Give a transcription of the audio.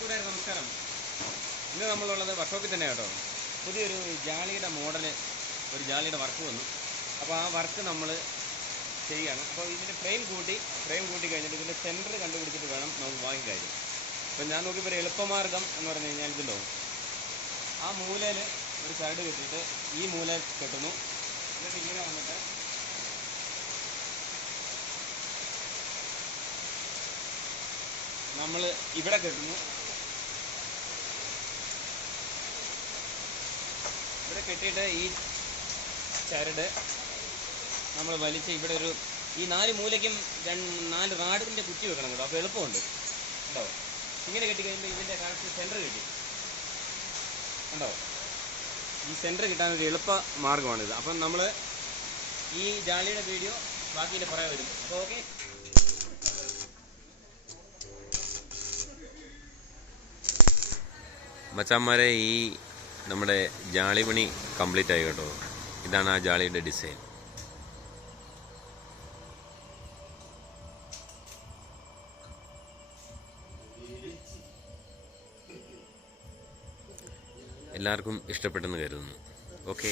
കൂട്ടുകാരെ നമസ്കാരം. ഇന്ന് നമ്മളുള്ളത് വർക്ക്ഷോപ്പിൽ തന്നെ കേട്ടോ. പുതിയൊരു ജാളിയുടെ മോഡൽ ഒരു ജാളിയുടെ വർക്ക് വന്നു. അപ്പോൾ ആ വർക്ക് നമ്മൾ ചെയ്യുകയാണ് അപ്പോൾ ഇതിന്റെ ഫ്രെയിം കൂട്ടി ഫ്രെയിം കൂട്ടി കഴിഞ്ഞിട്ട് ഇതിന്റെ സെന്റർ കണ്ടുപിടിച്ചിട്ട് വേണം നമുക്ക് വാങ്ങിക്കാര്യം അപ്പോൾ ഞാൻ നോക്കിയപ്പോൾ ഒരു എളുപ്പമാർഗം എന്ന് പറഞ്ഞു കഴിഞ്ഞാൽ ഇതിലോ ആ മൂലയിൽ ഒരു സൈഡ് കെട്ടിയിട്ട് ഈ മൂല കെട്ടുന്നു. എന്നിട്ട് ഇങ്ങനെ വന്നിട്ട് നമ്മൾ ഇവിടെ കെട്ടുന്നു. കെട്ടിയിട്ട് ഈ ചരട് നമ്മൾ വലിച്ച് ഇവിടെ ഒരു ഈ നാല് മൂലയ്ക്കും രണ്ട് നാല് റാഡിന്റെ കുറ്റി വെക്കണം കേട്ടോ. അപ്പോൾ എളുപ്പമുണ്ട്. കേട്ടോ ഇങ്ങനെ കെട്ടി കഴിയുമ്പോൾ ഇതിന്റെ കറക്റ്റ് സെന്റർ കിട്ടി. കണ്ടോ? ഈ സെന്റർ കിട്ടാൻ ഒരു എളുപ്പ മാർഗമാണിത് അപ്പം നമ്മൾ ഈ ജാളിയുടെ വീഡിയോ ബാക്കിയിൽ പറയാൻ വരും അപ്പോൾ ഓക്കെ. മച്ചാന്മാരെ ഈ നമ്മുടെ ജാളി പണി കംപ്ലീറ്റ് ആയി കേട്ടോ. ഇതാണ് ആ ജാളിയുടെ ഡിസൈൻ. എല്ലാവർക്കും ഇഷ്ടപ്പെട്ടെന്ന് കരുതുന്നു. ഓക്കെ.